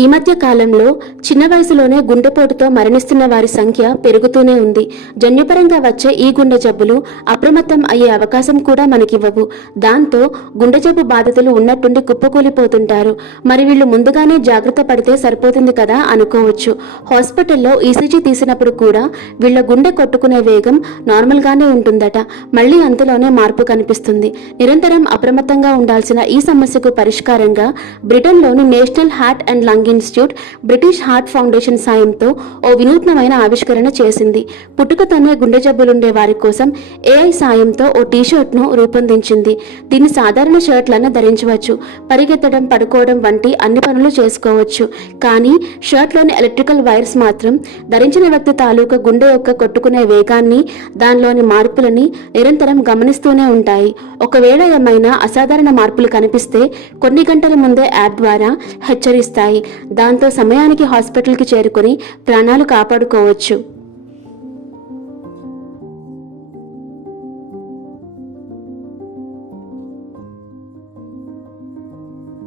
ఈ మధ్య కాలంలో చిన్న వయసులోనే గుండెపోటుతో మరణిస్తున్న వారి సంఖ్య పెరుగుతూనే ఉంది. జన్యుపరంగా వచ్చే ఈ గుండె జబ్బులు అప్రమత్తం అయ్యే అవకాశం కూడా మనకివ్వవు. దాంతో గుండె జబ్బు బాధితులు ఉన్నట్టుండి కుప్పకూలిపోతుంటారు. మరి వీళ్ళు ముందుగానే జాగ్రత్త పడితే సరిపోతుంది కదా అనుకోవచ్చు. హాస్పిటల్లో ఈసీజీ తీసినప్పుడు కూడా వీళ్ళ గుండె కొట్టుకునే వేగం నార్మల్గానే ఉంటుందట. మళ్ళీ అంతలోనే మార్పు కనిపిస్తుంది. నిరంతరం అప్రమత్తంగా ఉండాల్సిన ఈ సమస్యకు పరిష్కారంగా బ్రిటన్లోని national heart and lung institute British heart foundation సాయంతో ఓ వినూత్నమైన ఆవిష్కరణ చేసింది. పుట్టుకతోనే గుండె జబ్బులుండే వారి కోసం ఏఐ సాయంతో ఓ టీషర్ట్ ను రూపొందించింది. దీన్ని సాధారణ షర్ట్లను ధరించవచ్చు. పరిగెత్తడం, పడుకోవడం వంటి అన్ని పనులు చేసుకోవచ్చు. కానీ షర్ట్లోని ఎలక్ట్రికల్ వైర్స్ మాత్రం ధరించిన వ్యక్తి తాలూకా గుండె యొక్క కొట్టుకునే వేగాన్ని, దానిలోని మార్పులని నిరంతరం గమనిస్తూనే ఉంటాయి. ఒకవేళ ఏమైనా అసాధారణ మార్పులు కనిపిస్తే కొన్ని గంటల ముందే యాప్ ద్వారా హెచ్చరిస్తాయి. దాంతో సమయానికి హాస్పిటల్కి చేరుకుని ప్రాణాలు కాపాడుకోవచ్చు.